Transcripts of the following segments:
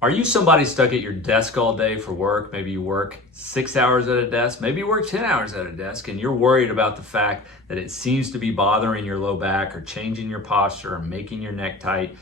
Are you somebody stuck at your desk all day for work? Maybe you work 6 hours at a desk, maybe you work 10 hours at a desk, and you're worried about the fact that it seems to be bothering your low back or changing your posture or making your neck tight.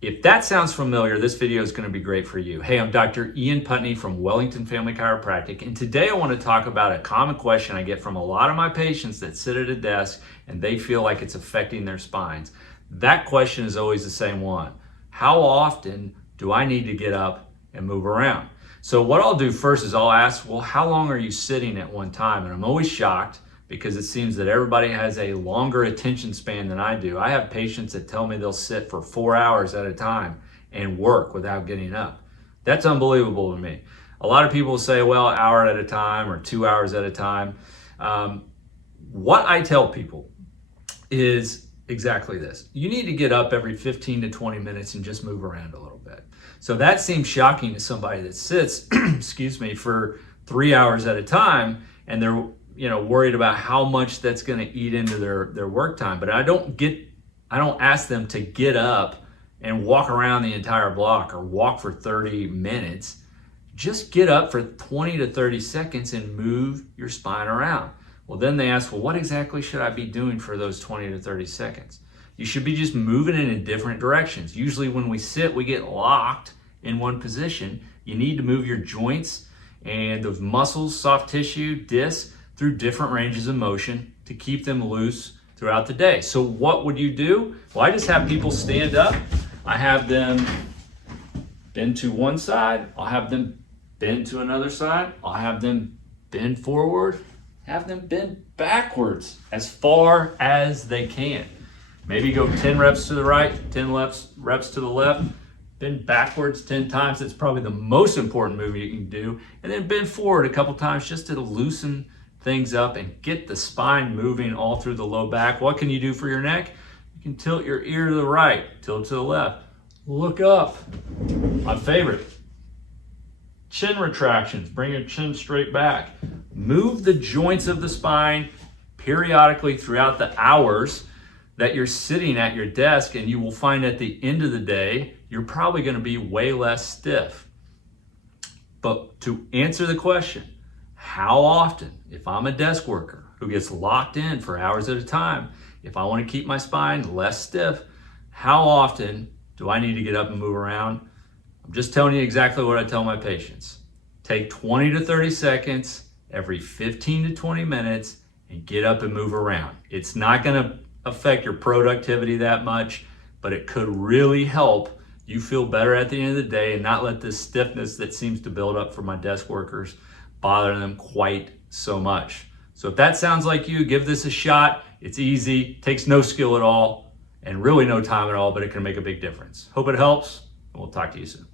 If that sounds familiar, this video is going to be great for you. Hey, I'm Dr. Puntney from Wellington Family Chiropractic, and today I want to talk about a common question I get from a lot of my patients that sit at a desk and they feel like it's affecting their spines. That question is always the same one. How often do I need to get up and move around? So what I'll do first is I'll ask, well, how long are you sitting at one time? And I'm always shocked because it seems that everybody has a longer attention span than I do. I have patients that tell me they'll sit for 4 hours at a time and work without getting up. That's unbelievable to me. A lot of people say, well, an hour at a time or 2 hours at a time. What I tell people is exactly this. You need to get up every 15 to 20 minutes and just move around a little bit. So that seems shocking to somebody that sits, excuse me, for 3 hours at a time and they're worried about how much that's going to eat into their work time. But I don't ask them to get up and walk around the entire block or walk for 30 minutes. Just get up for 20 to 30 seconds and move your spine around. Well, then they ask, well, what exactly should I be doing for those 20 to 30 seconds? You should be just moving in different directions. Usually when we sit, we get locked in one position. You need to move your joints and those muscles, soft tissue, discs through different ranges of motion to keep them loose throughout the day. So what would you do? Well, I just have people stand up. I have them bend to one side. I'll have them bend to another side. I'll have them bend forward. Have them bend backwards as far as they can. Maybe go 10 reps to the right, 10 reps to the left, bend backwards 10 times. That's probably the most important movement you can do. And then bend forward a couple times just to loosen things up and get the spine moving all through the low back. What can you do for your neck? You can tilt your ear to the right, tilt to the left, look up. My favorite, chin retractions, bring your chin straight back. Move the joints of the spine periodically throughout the hours that you're sitting at your desk, and you will find at the end of the day, you're probably going to be way less stiff. But to answer the question, how often, if I'm a desk worker who gets locked in for hours at a time, if I want to keep my spine less stiff, how often do I need to get up and move around? I'm just telling you exactly what I tell my patients. Take 20 to 30 seconds every 15 to 20 minutes and get up and move around. It's not going to affect your productivity that much, but it could really help you feel better at the end of the day and not let this stiffness that seems to build up for my desk workers bother them quite so much. So if that sounds like you, give this a shot. It's easy, takes no skill at all, and really no time at all, but it can make a big difference. Hope it helps, and we'll talk to you soon.